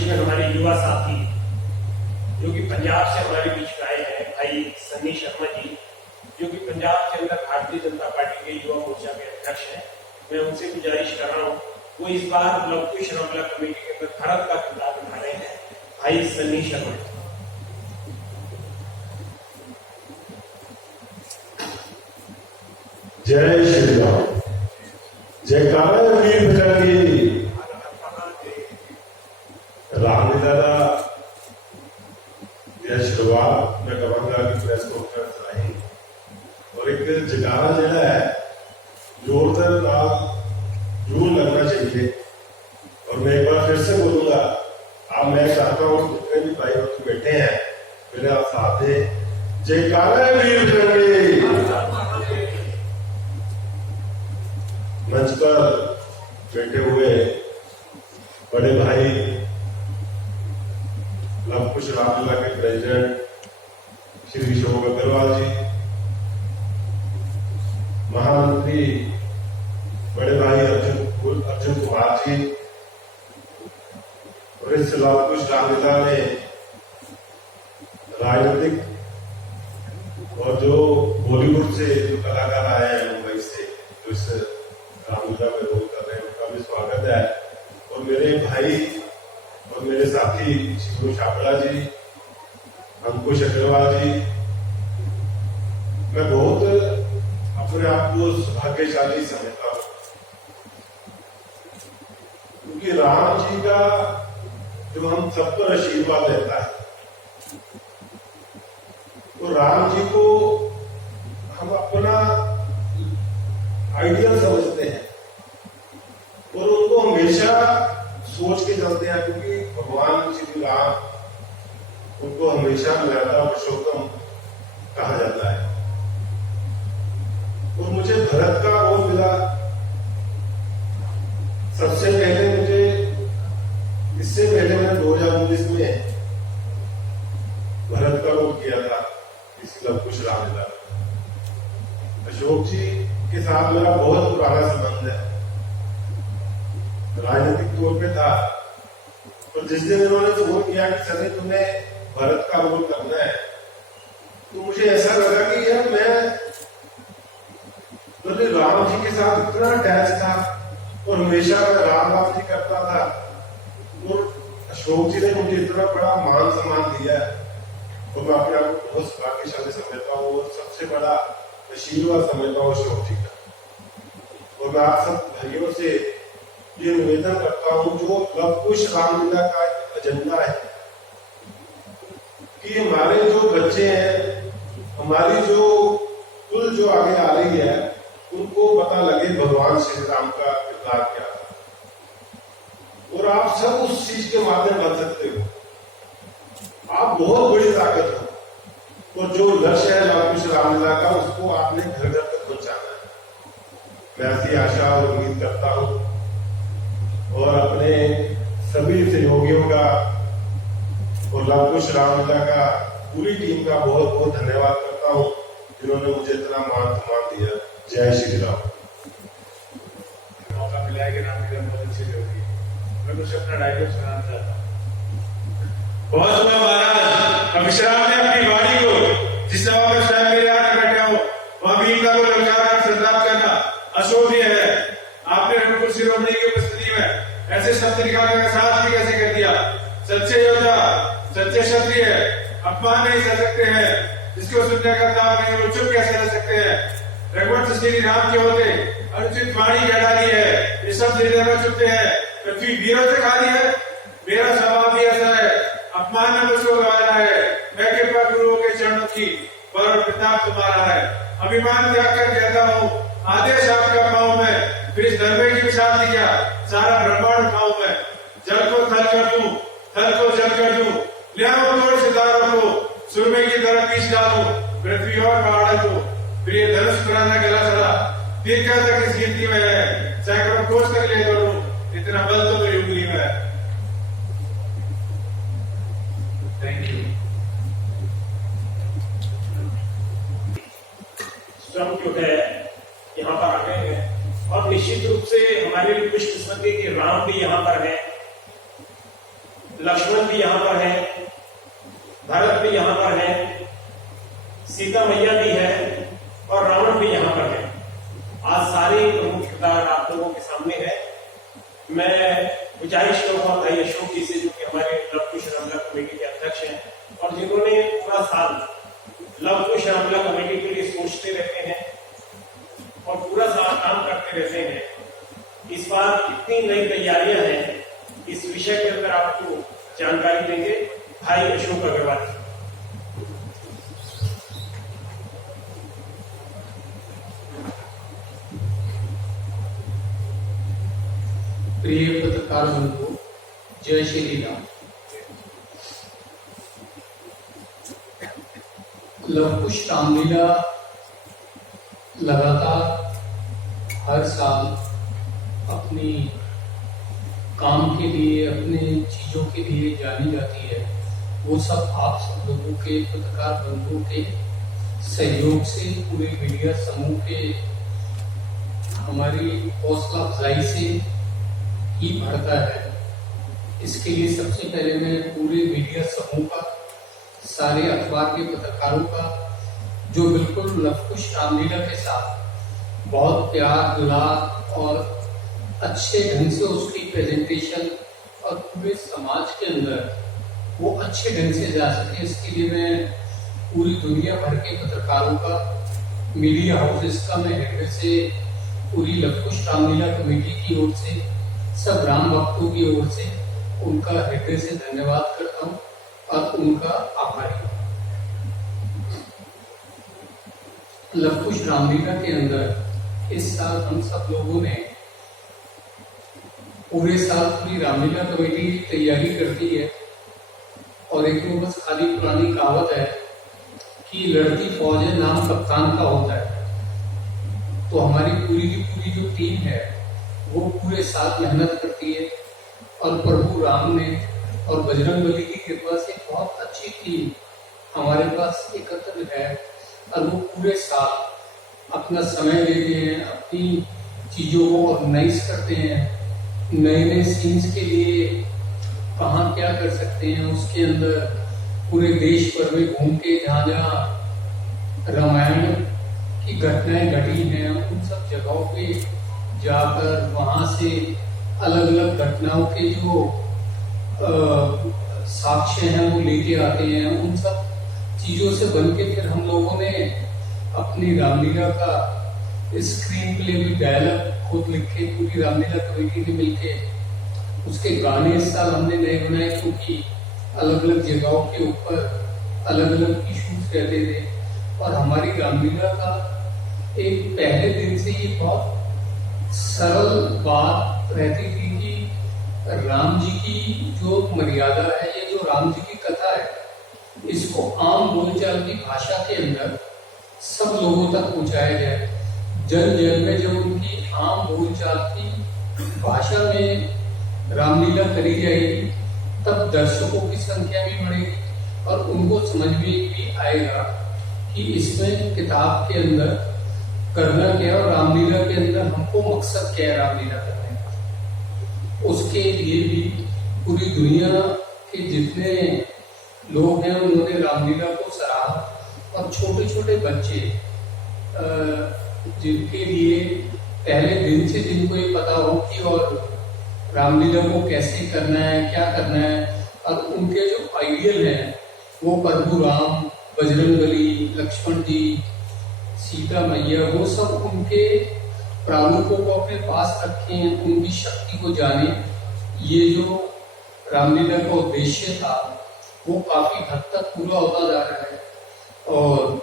बीच में हमारे युवा साथी जो कि पंजाब से हमारे बीच आए हैं, भाई सन्नी शर्मा जी, जो कि पंजाब के अंदर भारतीय जनता पार्टी के युवा मोर्चा के अध्यक्ष हैं। मैं उनसे गुजारिश कर रहा हूँ, वो इस बार लव कुश रामलीला कमेटी के अंदर भारत का खिताब उठा रहे हैं। भाई सन्नी शर्मा। जय श्री राम। जयकारा वीर बजरंगी। रामलीला यह शुरुआत मैं कहूंगा कि प्रेस कॉन्फ्रेंस आई और एक जयकारा जड़ा है जोरदार नाल जरूर लगना चाहिए। और मैं एक बार फिर से बोलूंगा, अब मैं चाहता हूं जितने भी भाई वक्त बैठे हैं मेरे आप साथ हैं। जयकारा वीर बजरंगी। मंच पर बैठे हुए बड़े भाई लव कुश रामलीला के प्रेसिडेंट श्री शोभ अग्रवाल जी, महामंत्री बड़े भाई अर्जुन कुमार जी, और इस लव कुश रामलीला में राजनीतिक और जो बॉलीवुड से जो कलाकार आए हैं मुंबई से, जो इस रामलीला में रोल कर रहे हैं, उनका भी स्वागत है। और मेरे भाई और मेरे साथी शिवू छाबड़ा जी, अंकुश अग्रवाल जी, मैं बहुत अपने आप को सौभाग्यशाली समझता हूं, क्योंकि राम जी का जो हम सब पर आशीर्वाद रहता है, तो राम जी को हम अपना आइडियल समझते हैं और उनको हमेशा सोच के चलते हैं, क्योंकि भगवान श्री राम उनको हमेशा मर्यादा पुरुषोत्तम कहा जाता है। और मुझे भरत का रोल मिला। सबसे पहले मुझे, इससे पहले मैंने 2019 में भरत का रोल किया था इस लव कुश रामलीला। अशोक जी के साथ मेरा बहुत पुराना संबंध है, राजनीतिक तौर पे था। तो जिस दिन उन्होंने फोन किया कि सर तुम्हें भरत का रोल करना है, तो मुझे ऐसा लगा कि यार मैं तो राम जी के साथ इतना अटैच था और हमेशा राम राम जी करता था, और अशोक जी ने मुझे इतना बड़ा मान सम्मान दिया है, तो मैं अपने आप को बहुत भाग्यशाली समझता हूँ और सबसे बड़ा आशीर्वाद समझता हूँ अशोक जी का। और मैं आप सब भाइयों से ये निवेदन करता हूं, जो लव कुश रामलीला का एजेंडा है कि हमारे जो बच्चे हैं, हमारी जो कुल जो आगे आ रही है, उनको पता लगे भगवान श्री राम का किरदार क्या था, और आप सब उस चीज के माध्यम बन सकते हो। आप बहुत बड़ी ताकत हो, और जो लक्ष्य है लव कुश रामलीला का, उसको आपने घर घर तक पहुंचाना है। मैं ऐसी आशा और उम्मीद करता हूं, और अपने सभी सहयोगियों का और लव कुश रामलीला का पूरी टीम का बहुत बहुत धन्यवाद करता हूं, जिन्होंने मुझे इतना मान सम्मान दिया। जय श्री राम। मौका मिला है कि रामलीला बहुत अच्छी होगी। मैं कुछ अपना डायलॉग सुनाना चाहता हूँ। बहुत हुआ महाराज, अब विश्राम ने अपनी वाणी को जिस सभा में स्वयं मेरे आगे बैठा हो, वह वीर का को ललकार संताप करना अशोभनीय है। आपने रणकुल शिरोमणि की उपस्थिति में ऐसे शब्द निकालने का साहस भी कैसे कर दिया? सच्चे योद्धा, सच्चे क्षत्रिय अपमान नहीं सह सकते हैं, जिसको सुनने का दाव नहीं, वो चुप कैसे रह सकते हैं? रघुवंश श्री राम के होते अनुचित वाणी कह डाली है, ये सब हृदय में चुपते हैं। पृथ्वी वीरों से खाली है, मेरा स्वभाव भी ऐसा है, अपमान में मुझको गवाना है। मैं कृपा गुरुओं के चरणों की, पर प्रताप तुम्हारा है। अभिमान त्याग कर कहता हूँ, आदेश आपका पाऊं मैं, फिर इस धर्म की विशाल क्या सारा ब्रह्मांड खाऊं मैं। जल को थल कर दूं, थल को जल कर दूं, ले आओ तोड़ सितारों को, सुरमे की तरह पीस डालूं, पृथ्वी और पहाड़ को। फिर ये धनुष पुराना गला सड़ा, दीर्घा तक इस गिनती में है, सैकड़ों कोस तक ले दौड़ूं, इतना बल तो युग ही में। Thank you. सब जो है यहाँ पर आ गए हैं, और निश्चित रूप से हमारे लिए खुशकिस्मती कि राम भी यहाँ पर है। लक्ष्मण भी यहाँ पर है, भरत भी यहाँ पर है, सीता मैया भी है और रावण भी यहाँ पर है। आज सारे प्रमुख किरदार आप लोगों के सामने है। मैं गुजारिश करूंगा भाई अशोक जी से, जो कि हमारे लव कुश रामलीला कमेटी के अध्यक्ष हैं और जिन्होंने पूरा साल लव कुश रामलीला कमेटी के लिए सोचते रहते हैं और पूरा साल काम करते रहते हैं। इस बार कितनी नई तैयारियां हैं, इस विषय के अंदर आपको जानकारी देंगे भाई अशोक अग्रवाल। प्रिय पत्रकार बंधु, जय श्री राम। लव कुश रामलीला लगातार हर साल अपनी काम के लिए, अपने चीजों के लिए जानी जाती है। वो सब आप सब लोगों के, पत्रकार बंधुओं के सहयोग से, पूरे मीडिया समूह के हमारी हौसला अफजाई से ही बढ़ता है। इसके लिए सबसे पहले मैं पूरे मीडिया समूह का, सारे अखबार के पत्रकारों का, जो बिल्कुल लव कुश रामलीला के साथ बहुत प्यार दुलार और अच्छे ढंग से उसकी प्रेजेंटेशन और पूरे समाज के अंदर वो अच्छे ढंग से जा सके, इसके लिए मैं पूरी दुनिया भर के पत्रकारों का, मीडिया हाउसेस का मैं हृदय से, पूरी लव कुश रामलीला कमेटी की ओर से, सब राम भक्तों की ओर से उनका हृदय से धन्यवाद करता हूँ और उनका आभारी हूँ। लव कुश रामलीला के अंदर इस साल हम सब लोगों ने पूरे साल पूरी रामलीला कमेटी की तैयारी करती है और एक वो बस खाली पुरानी कहावत है कि लड़ती फौज है नाम कप्तान का होता है। तो हमारी पूरी की पूरी जो टीम है वो पूरे साल मेहनत करती है और प्रभु राम ने और बजरंगबली की कृपा से बहुत अच्छी टीम हमारे पास एकत्र है और वो पूरे साल अपना समय लेते हैं, अपनी चीजों को ऑर्गेनाइज करते हैं, नए नए सीन्स के लिए कहाँ क्या कर सकते हैं, उसके अंदर पूरे देश भर में घूम के जहाँ जहाँ रामायण की घटनाएं घटी हैं उन सब जगहों पे जाकर वहाँ से अलग अलग घटनाओं के जो साक्ष्य हैं वो लेके आते हैं। उन सब चीजों से बन के फिर हम लोगों ने अपनी रामलीला का स्क्रीन प्ले भी डायलॉग खुद लिखे, पूरी रामलीला कमेटी ने मिलके उसके गाने इस साल हमने नए बनाए, क्योंकि अलग अलग जगहों के ऊपर अलग अलग इश्यूज रहते थे और हमारी रामलीला का एक पहले दिन से ये बहुत सरल बात रहती थी कि राम जी की जो मर्यादा है, ये जो राम जी की कथा है, इसको आम बोलचाल की भाषा के अंदर सब लोगों तक पहुंचाया जाए। जन जन में जब उनकी आम बोलचाल की भाषा में रामलीला करी जाएगी तब दर्शकों की संख्या भी बढ़ेगी और उनको समझ में भी आएगा कि इसमें किताब के अंदर करना क्या है और रामलीला के अंदर हमको मकसद क्या है रामलीला करने का। उसके लिए भी पूरी दुनिया के जितने लोग हैं उन्होंने रामलीला को सराहा और छोटे छोटे बच्चे जिनके लिए पहले दिन से जिनको ये पता हो कि और रामलीला को कैसे करना है, क्या करना है, और उनके जो आइडियल हैं वो प्रभु राम, बजरंगबली, लक्ष्मण जी, सीता मैया, वो सब उनके प्रारूपों को अपने पास रखें, उनकी शक्ति को जाने। ये जो रामलीला का उद्देश्य था वो काफी हद तक पूरा होता जा रहा है और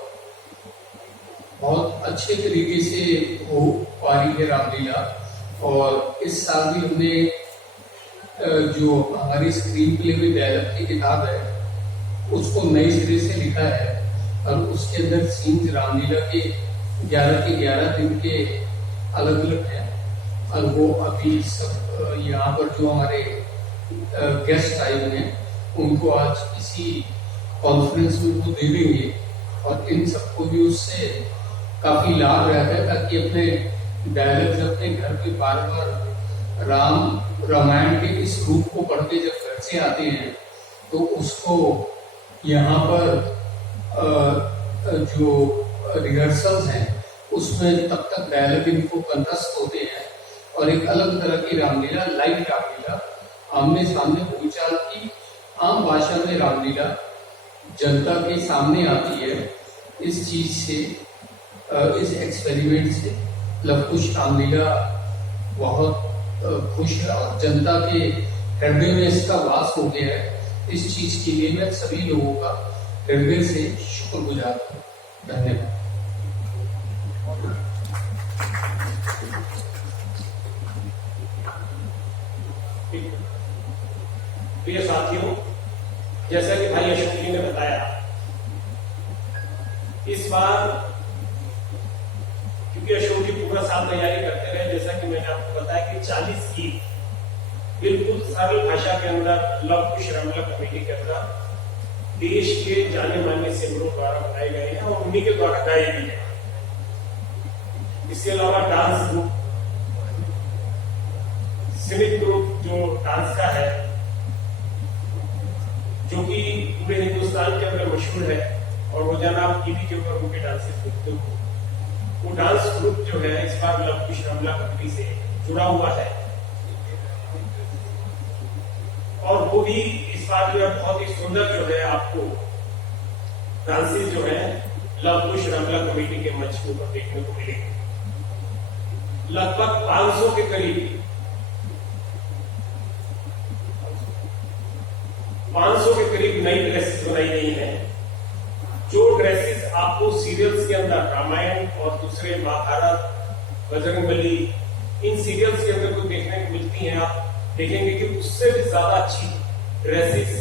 बहुत अच्छे तरीके से हो पा रही है रामलीला। और इस साल भी हमने जो हमारी स्क्रीन प्ले में डायलॉग की किताब है उसको नए सिरे से लिखा है और उसके अंदर सीन्स रामलीला के 11 के 11 दिन के अलग अलग हैं और वो अभी सब यहाँ पर जो हमारे गेस्ट आए हुए हैं उनको आज इसी कॉन्फ्रेंस में वो दे देंगे और इन सबको भी उससे काफी लाभ रहता है ताकि अपने डायलॉग्स अपने घर पे बार बार रामायण के इस रूप को पढ़ते जब बच्चे आते हैं तो उसको यहाँ पर जो रिहर्सल्स हैं उसमें तब तक डायलॉग इनको कंठस्थ होते हैं और एक अलग तरह की रामलीला, लाइव रामलीला, आमने सामने बोलचाल की आम भाषा में रामलीला जनता के सामने आती है। इस चीज से, इस एक्सपेरिमेंट से लवकुश रामलीला बहुत खुश है और जनता के हृदय में इसका वास हो गया है। इस चीज के लिए मैं सभी लोगों का हृदय से शुक्रगुजार हूँ। धन्यवाद। प्रिय साथियों, जैसा कि भाई अशोक जी ने बताया, इस बार क्योंकि अशोक जी पूरा साल तैयारी करते रहे, जैसा कि मैंने आपको बताया कि 40 गीत बिल्कुल सरल भाषा के अंदर लवकुश रामलीला कमेटी के अंदर देश के जाने माने सिंगरों द्वारा बनाए गए हैं और उन्हीं के द्वारा गाए भी हैं। इसके अलावा डांस ग्रुप, सिविक ग्रुप जो डांस का है, जो कि पूरे हिंदुस्तान के अंदर मशहूर है और रोजाना आप टीवी के ऊपर उनके डांसेस देखते हो, वो डांस ग्रुप जो है इस बार लवकुश रामलीला कमेटी से जुड़ा हुआ है और वो भी इस बार जो है बहुत ही सुंदर जो है आपको डांसेस जो है लवकुश रामलीला कमेटी के मंच के ऊपर देखने को मिलेंगे। लगभग 500 के करीब 500 के करीब नई ड्रेसेस बनाई गई हैं। जो ड्रेसेस आपको सीरियल्स के अंदर रामायण और दूसरे महाभारत, बजरंगबली, इन सीरियल्स के अंदर को देखने को मिलती हैं, आप देखेंगे कि उससे भी ज्यादा अच्छी ड्रेसेस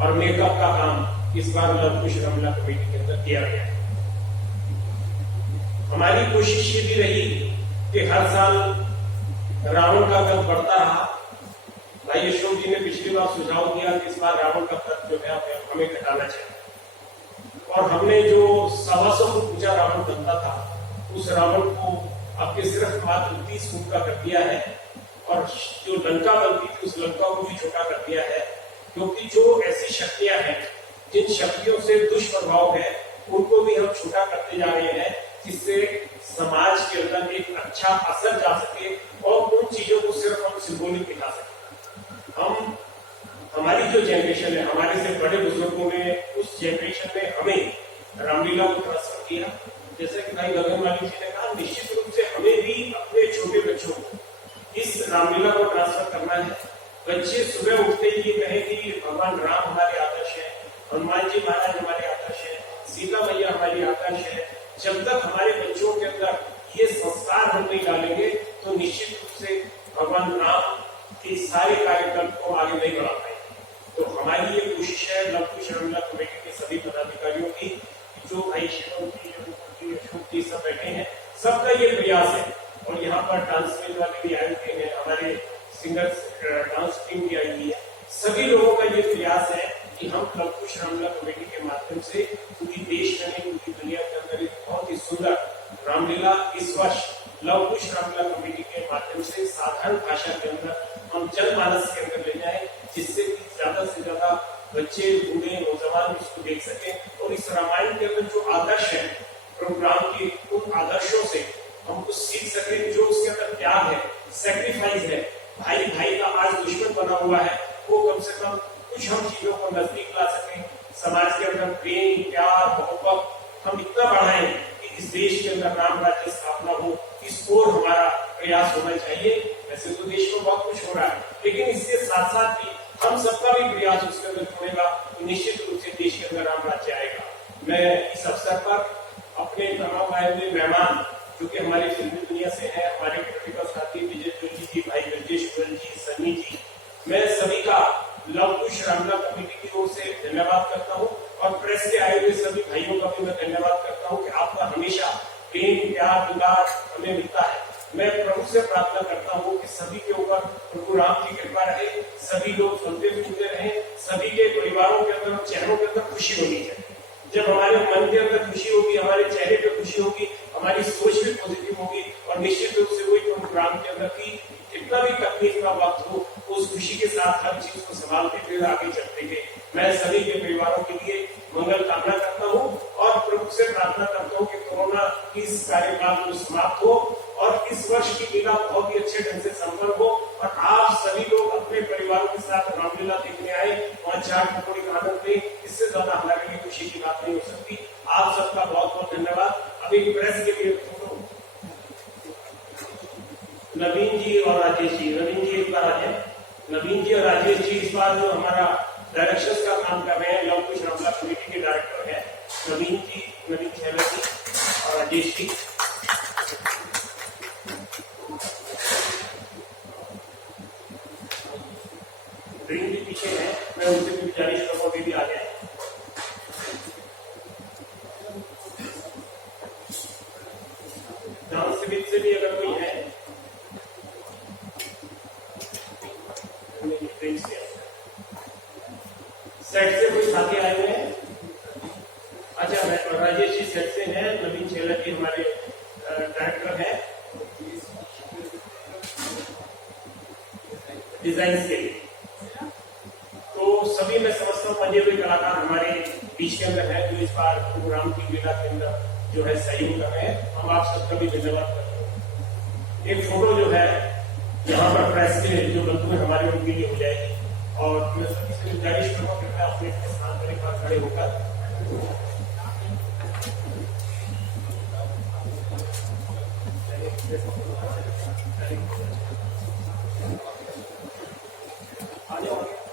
और मेकअप का काम इस बार लवकुश रामलीला कमेटी के अंदर किया गया। हमारी कोशिश ये भी रही कि हर साल रावण का कद बढ़ता रहा। भाई अशोक जी ने पिछली बार सुझाव दिया कि इस बार रावण का कद जो है हमें घटाना चाहिए और हमने जो 125 फुट ऊंचा रावण बनता था, उस रावण को अब के सिर्फ मात्र 30 फुट का कर दिया है और जो लंका बनती थी उस लंका को भी छोटा कर दिया है, क्योंकि जो ऐसी शक्तियां हैं, जिन शक्तियों से दुष्प्रभाव है, उनको भी हम छोटा करते जा रहे हैं, जिससे समाज के अंदर एक अच्छा असर जा सके और उन चीजों को सिर्फ हम सिंबॉलिक दिखा सके। हमारी जो जनरेशन है, हमारे से बड़े बुजुर्गों ने उस जनरेशन में हमें रामलीला को ट्रांसफर किया। जैसे कि भाई गगनवाली जी ने कहा, निश्चित रूप से हमें भी अपने छोटे बच्चों को इस रामलीला को ट्रांसफर करना है। बच्चे सुबह उठते ही ये कहें कि भगवान राम हमारे आदर्श है, हनुमान जी महाराज हमारे आदर्श है, सीता मैया हमारी आदर्श है। जब तक हमारे बच्चों के अंदर ये संस्कार हम नहीं डालेंगे तो निश्चित रूप से भगवान राम के सारे कार्यक्रम को आगे नहीं बढ़ा पाएंगे। तो हमारी ये कोशिश है लवकुश रामलीला कमेटी के सभी पदाधिकारियों की, जो भाई शिवम जी, अशोक जी सब बैठे हैं, सबका ये प्रयास है। और यहाँ पर डांस में वाले भी आए हुए हैं, हमारे सिंगर्स डांस टीम भी आई हुई है। सभी लोगों का ये प्रयास है कि हम लवकुश रामलीला कमेटी के माध्यम से पूरी देश में, पूरी दुनिया के अंदर एक बहुत ही सुंदर रामलीला इस वर्ष लवकुश रामलीला कमेटी के माध्यम से साधारण भाषा के अंदर हम जनमानस के अंदर ले जाए, जिससे कि ज्यादा से ज्यादा बच्चे, बूढ़े, नौजवान इसको देख सके और इस रामायण के अंदर जो आदर्श है प्रोग्राम के, उन आदर्शों से हम कुछ सीख सके। जो उसके अंदर त्याग है, सेक्रीफाइस है, भाई भाई का आज दुश्मन बना हुआ है, वो कम से कम कुछ हम चीजों को नजदीक ला सकें। समाज के अंदर प्रेम, प्यार, मोहब्बत हम इतना बढ़ाएं कि इस देश के अंदर राम राज्य स्थापना हो, इस ओर हमारा प्रयास होना चाहिए। वैसे तो देश में बहुत कुछ हो रहा है, लेकिन इसके साथ साथ भी हम सबका भी प्रयास उसके अंदर होगा तो निश्चित रूप से देश के अंदर राम राज्य आएगा। मैं इस अवसर पर अपने तमाम आए हुए मेहमान जो कि हमारी फिल्मी दुनिया से हैं, हमारे क्रिटिकल साथी विजय जोशी जी, भाई ब्रजेश गोयल जी, सनी जी, मैं सभी का लवकुश रामलीला कमेटी की ओर से धन्यवाद करता हूँ और प्रेस के आए हुए सभी भाइयों का भी मैं धन्यवाद करता हूँ कि आपका हमेशा प्रेम, प्यार, दुलार हमें मिलता है। मैं प्रभु से प्रार्थना करता हूँ कि सभी के ऊपर प्रभु राम की कृपा रहे, सभी लोग फलते फूलते रहे, सभी के परिवारों के अंदर, चेहरों के अंदर खुशी होनी चाहिए। जब हमारे मन के अंदर खुशी होगी, हमारे चेहरे पे खुशी होगी, हमारी सोच भी पॉजिटिव होगी और निश्चित रूप से वही प्रभु राम के अंदर की जितना भी तकलीफ का वक्त हो उस खुशी के साथ हर चीज को संभालते हुए आगे चलते गए। मैं सभी के परिवारों के लिए मंगल कामना करता हूँ और प्रभु से प्रार्थना करता हूँ कि कोरोना की इस कार्यकाल को समाप्त हो और इस वर्ष की लीला बहुत ही अच्छे ढंग से संपन्न हो और आप सभी लोग अपने परिवारों के साथ रामलीला देखने आए, वहाँ चाट पकौड़ी का आनंद लें। इससे ज्यादा हमारे लिए खुशी की बात नहीं हो सकती। आप सबका बहुत बहुत धन्यवाद। अभी प्रेस के लिए फोटो नवीन जी और राजेश जी, नवीन जी एक बार आ जाए। नवीन जी और राजेश जी इस बार जो हमारा डायरेक्शन का काम कर रहे हैं, लव कुश रामला कमेटी के डायरेक्टर है नवीन जी, नवीन छैला जी और राजेश जी। ड्रीम जी पीछे है, मैं उनसे भी गुजारिश करूंगा कि भी आ जाए। डांस से भी अगर कोई है सेट से कोई साथी आए हुए हैं? अच्छा, मैं राजेश जी सेट से हैं, नवीन छैला जी हमारे डायरेक्टर हैं डिजाइन के लिए। तो सभी मैं समझता हूँ पंजे हुए कलाकार हमारे बीच के अंदर है जो इस बार प्रोग्राम की लीला के अंदर जो है सहयोग कर रहे हैं। हम आप सबका भी धन्यवाद करते हैं। एक फोटो जो है यहाँ पर प्रेस के जो बंधु हैं हमारे उनके लिए हो जाएगी और मैं सभी से गुजारिश करूँगा कि अपने स्थान पर एक बार खड़े होकर आ जाओ।